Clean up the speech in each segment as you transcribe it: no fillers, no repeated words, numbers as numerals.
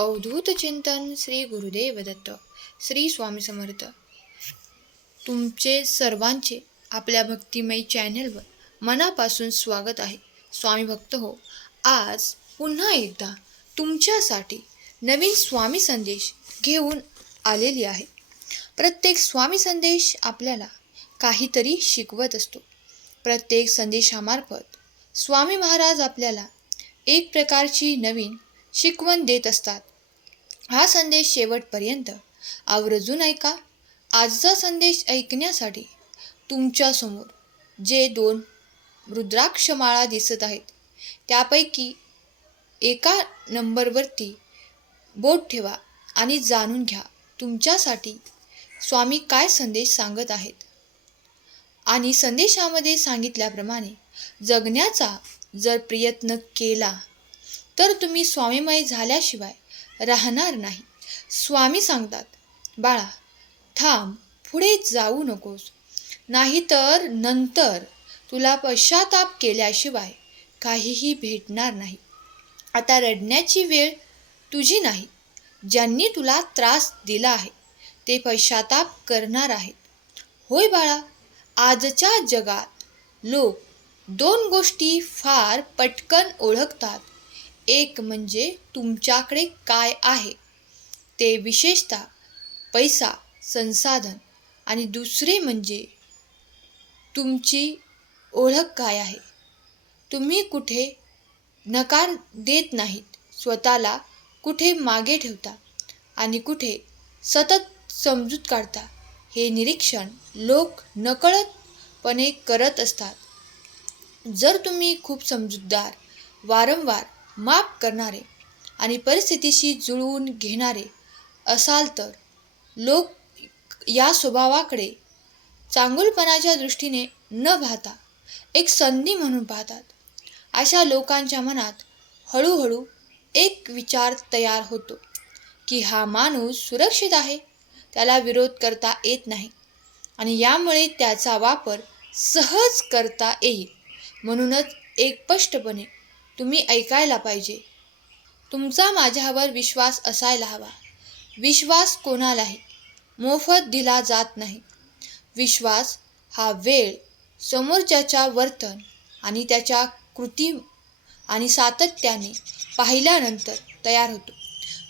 अवधूत चिंतन श्री गुरुदेव दत्त श्री स्वामी समर्थ. तुमचे सर्वांचे आपल्या भक्तिमय चॅनलवर मनापासून स्वागत आहे. स्वामी भक्त हो, आज पुन्हा एकदा तुमच्यासाठी नवीन स्वामी संदेश घेऊन आलेली आहे. प्रत्येक स्वामी संदेश आपल्याला काहीतरी शिकवत असतो. प्रत्येक संदेशामार्फत स्वामी महाराज आपल्याला एक प्रकारची नवीन शिकवण देत असतात. हा संदेश शेवटपर्यंत आवर्जून ऐका. आजचा संदेश ऐकण्यासाठी तुमच्यासमोर जे 2 रुद्राक्षमाळा दिसत आहेत त्यापैकी एका नंबरवरती बोट ठेवा आणि जाणून घ्या तुमच्यासाठी स्वामी काय संदेश सांगत आहेत. आणि संदेशामध्ये सांगितल्याप्रमाणे जगण्याचा जर प्रयत्न केला तर तुम्ही स्वामीमय झाल्याशिवाय राहणार नाही. स्वामी सांगतात, बाळा थांब, पुढे जाऊ नकोस, नाहीतर नंतर तुला पश्चाताप केल्याशिवाय काहीही भेटणार नाही. आता रडण्याची वेळ तुझी नाही. ज्यांनी तुला त्रास दिला आहे ते पश्चाताप करणार आहेत. होय बाळा, आजच्या जगात लोक 2 गोष्टी फार पटकन ओळखतात. एक म्हणजे तुमच्याकडे काय आहे ते, विशेषतः पैसा, संसाधन, आणि दुसरे म्हणजे तुमची ओळख काय आहे. तुम्ही कुठे नकार देत नाहीत, स्वतःला कुठे मागे ठेवता आणि कुठे सतत समजूत काढता, हे निरीक्षण लोक नकळतपणे करत असतात. जर तुम्ही खूप समजूतदार, वारंवार माफ करणारे आणि परिस्थितीशी जुळवून घेणारे असाल तर लोक या स्वभावाकडे चांगुलपणाच्या दृष्टीने न पाहता एक संधी म्हणून पाहतात. अशा लोकांच्या मनात हळूहळू एक विचार तयार होतो की हा माणूस सुरक्षित आहे, त्याला विरोध करता येत नाही आणि यामुळे त्याचा वापर सहज करता येईल. म्हणूनच एक स्पष्टपणे तुम्ही ऐकायला पाहिजे. तुमचा माझ्यावर विश्वास असायला हवा. विश्वास कोणालाही मोफत दिला जात नाही. विश्वास हा वेळ, समोरच्याच्या वर्तन आणि त्याच्या कृती आणि सातत्याने पाहिल्यानंतर तयार होतो.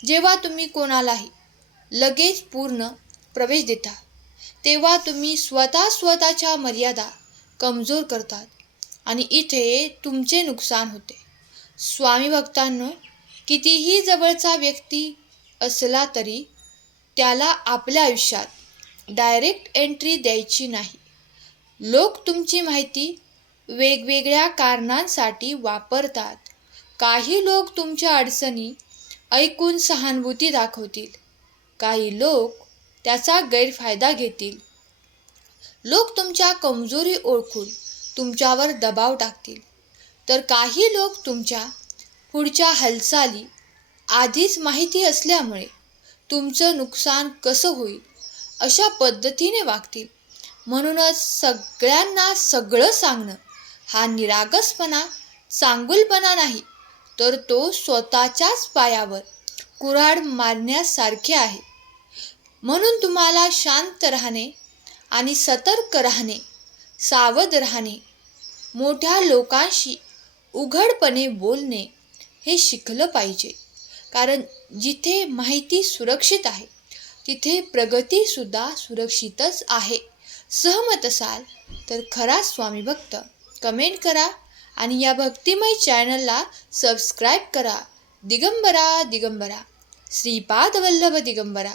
जेव्हा तुम्ही कोणालाही लगेच पूर्ण प्रवेश देता तेव्हा तुम्ही स्वतःच्या मर्यादा कमजोर करतात आणि इथे तुमचे नुकसान होते. स्वामी भक्तांनो, कितीही जवळचा व्यक्ती असला तरी त्याला आपल्या आयुष्यात डायरेक्ट एंट्री द्यायची नाही. लोक तुमची माहिती वेगवेगळ्या कारणांसाठी वापरतात. काही लोक तुमच्या अडचणी ऐकून सहानुभूती दाखवतील, काही लोक त्याचा गैरफायदा घेतील. लोक तुमच्या कमजोरी ओळखून तुमच्यावर दबाव टाकतील, तर काही लोक तुमच्या पुढच्या हालचाली आधीच माहिती असल्यामुळे तुमचं नुकसान कसं होईल अशा पद्धतीने वागतील. म्हणूनच सगळ्यांना सगळं सांगणं हा निरागसपणा, चांगुलपणा नाही, तर तो स्वतःच्याच पायावर कुऱ्हाड मारण्यासारखे आहे. म्हणून तुम्हाला शांत राहणे आणि सतर्क राहणे, सावध राहणे, मोठ्या लोकांशी उघडपणे बोलणे हे शिकलं पाहिजे. कारण जिथे माहिती सुरक्षित आहे तिथे प्रगतीसुद्धा सुरक्षितच आहे. सहमत असाल तर खरा स्वामी भक्त कमेंट करा आणि या भक्तिमय चॅनलला सबस्क्राईब करा. दिगंबरा दिगंबरा, श्रीपादवल्लभ दिगंबरा.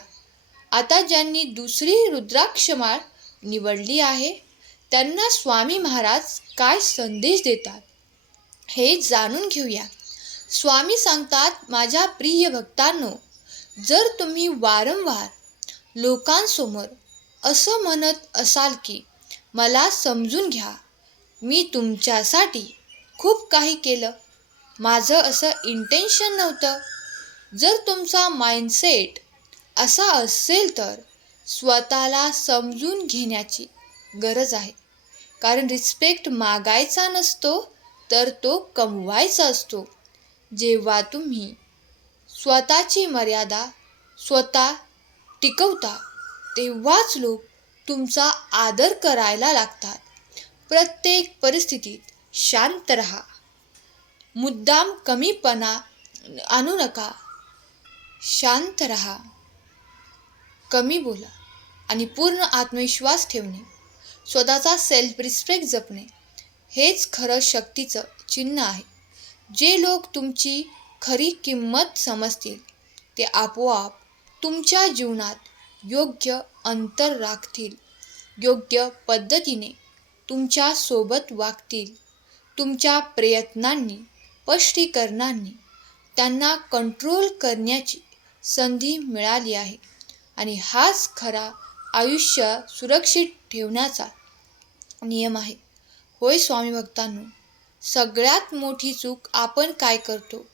आता ज्यांनी दुसरी रुद्राक्षमाळ निवडली आहे त्यांना स्वामी महाराज काय संदेश देतात हे जाणून घेऊया. स्वामी सांगतात, माझ्या प्रिय भक्तांनो, जर तुम्ही वारंवार लोकांसमोर असं म्हणत असाल की मला समजून घ्या, मी तुमच्यासाठी खूप काही केलं, माझं असं इंटेन्शन नव्हतं, जर तुमचा माइंडसेट असा असेल तर स्वतःला समजून घेण्याची गरज आहे. कारण रिस्पेक्ट मागायचा नसतो तर तो कमवायचा असतो. जेव्हा तुम्ही स्वतःची मर्यादा स्वतः टिकवता तेव्हाच लोक तुमचा आदर करायला लागतात. प्रत्येक परिस्थितीत शांत रहा. मुद्दाम कमीपणा आणू नका. शांत रहा, कमी बोला आणि पूर्ण आत्मविश्वास ठेवणे, स्वतःचा सेल्फ रिस्पेक्ट जपणे हेच खरं शक्तीचं चिन्ह आहे. जे लोक तुमची खरी किंमत समजतील ते आपोआप तुमच्या जीवनात योग्य अंतर राखतील, योग्य पद्धतीने तुमच्या सोबत वागतील. तुमच्या प्रयत्नांनी, स्पष्टीकरणांनी त्यांना कंट्रोल करण्याची संधी मिळाली आहे आणि हाच खरा आयुष्य सुरक्षित ठेवण्याचा नियम आहे. होय स्वामी भक्तांनो, सगळ्यात मोठी चूक आपण काय करतो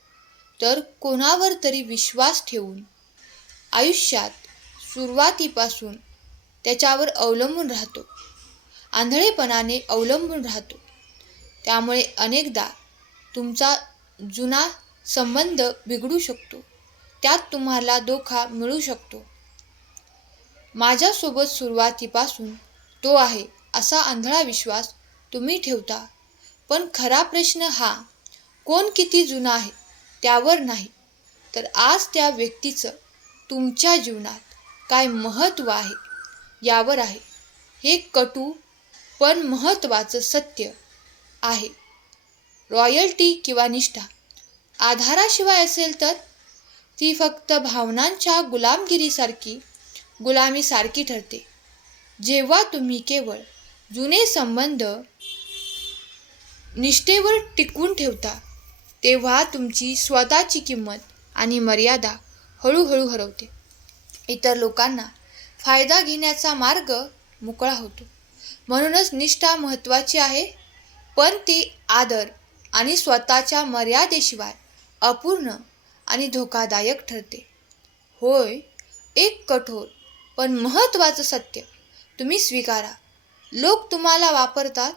तर कोणावर तरी विश्वास ठेवून आयुष्यात सुरुवातीपासून त्याच्यावर अवलंबून राहतो, आंधळेपणाने अवलंबून राहतो. त्यामुळे अनेकदा तुमचा जुना संबंध बिघडू शकतो, त्यात तुम्हाला धोका मिळू शकतो. माझ्यासोबत सुरुवातीपासून तो आहे असा आंधळा विश्वास तुम्ही ठेवता. पण खरा प्रश्न हा कोण किती जुना आहे त्यावर नाही, तर आज त्या व्यक्तीचं तुमच्या जीवनात काय महत्त्व आहे यावर आहे. हे कटू पण महत्त्वाचं सत्य आहे. रॉयल्टी किंवा निष्ठा आधाराशिवाय असेल तर ती फक्त भावनांच्या गुलामीसारखी ठरते. जेव्हा तुम्ही केवळ जुने संबंध निष्ठेवर टिकवून ठेवता तेव्हा तुमची स्वतःची किंमत आणि मर्यादा हळूहळू हरवते. इतर लोकांना फायदा घेण्याचा मार्ग मोकळा होतो. म्हणूनच निष्ठा महत्त्वाची आहे, पण ती आदर आणि स्वतःच्या मर्यादेशिवाय अपूर्ण आणि धोकादायक ठरते. होय, एक कठोर पण महत्त्वाचं सत्य तुम्ही स्वीकारा. लोक तुम्हाला वापरतात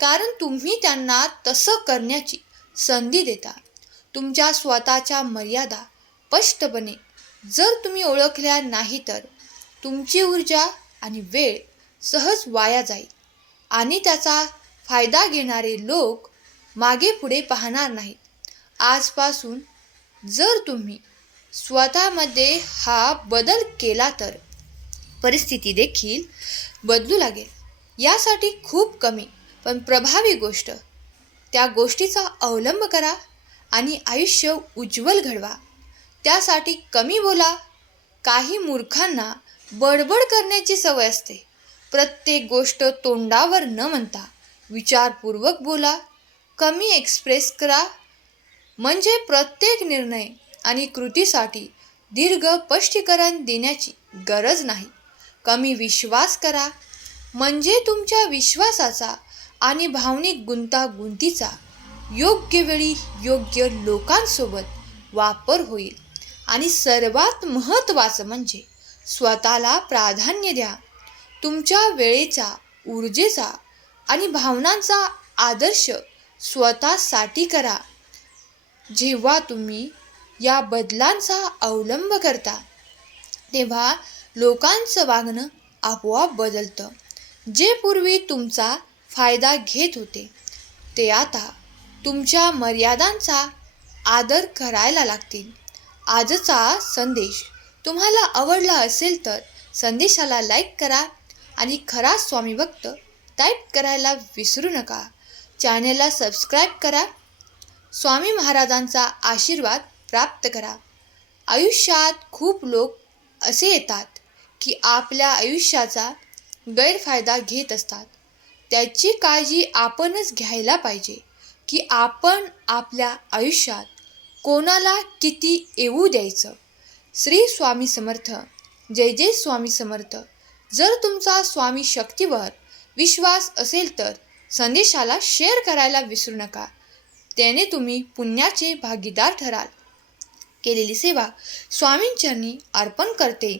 कारण तुम्ही त्यांना तसं करण्याची संधी देता. तुमच्या स्वतःच्या मर्यादा स्पष्टपणे जर तुम्ही ओळखल्या नाही तर तुमची ऊर्जा आणि वेळ सहज वाया जाईल आणि त्याचा फायदा घेणारे लोक मागे पुढे पाहणार नाहीत. आजपासून जर तुम्ही स्वतःमध्ये हा बदल केला तर परिस्थिती देखील बदलू लागेल. यासाठी खूप कमी पण प्रभावी गोष्ट, त्या गोष्टीचा अवलंब करा आणि आयुष्य उज्ज्वल घडवा. त्यासाठी कमी बोला. काही मूर्खांना बडबड करण्याची सवय असते. प्रत्येक गोष्ट तोंडावर न म्हणता विचारपूर्वक बोला. कमी एक्सप्रेस करा, म्हणजे प्रत्येक निर्णय आणि कृतीसाठी दीर्घ स्पष्टीकरण देण्याची गरज नाही. कमी विश्वास करा, म्हणजे तुमच्या विश्वासाचा आणि भावनिक गुंतागुंतीचा योग्य वेळी योग्य लोकांसोबत वापर होईल. आणि सर्वात महत्त्वाचं म्हणजे स्वतःला प्राधान्य द्या. तुमच्या वेळेचा, ऊर्जेचा आणि भावनांचा आदर्श स्वतःसाठी करा. जेव्हा तुम्ही या बदलांचा अवलंब करता तेव्हा लोकांचं वागणं आपोआप बदलतं. जे पूर्वी तुमचा फायदा घेत होते ते आता तुमच्या मर्यादांचा आदर करायला लागतील. आजचा संदेश तुम्हाला आवडला असेल तर संदेशाला लाईक करा आणि खरा स्वामी भक्त टाईप करायला विसरू नका. चॅनेलला सबस्क्राईब करा. स्वामी महाराजांचा आशीर्वाद प्राप्त करा. आयुष्यात खूप लोक असे येतात की आपल्या आयुष्याचा गैरफायदा घेत असतात. त्याची काळजी आपणच घ्यायला पाहिजे की आपण आपल्या आयुष्यात कोणाला किती येऊ द्यायचं. श्री स्वामी समर्थ. जय जय स्वामी समर्थ. जर तुमचा स्वामी शक्तीवर विश्वास असेल तर संदेशाला शेअर करायला विसरू नका. त्याने तुम्ही पुण्याचे भागीदार ठराल. केलेली सेवा स्वामींचरणी अर्पण करते.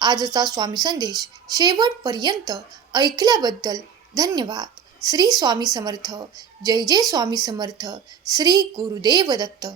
आजचा स्वामी संदेश शेवटपर्यंत ऐकल्याबद्दल धन्यवाद. श्री स्वामी समर्थ. जय जय स्वामी समर्थ. श्री गुरुदेव दत्त.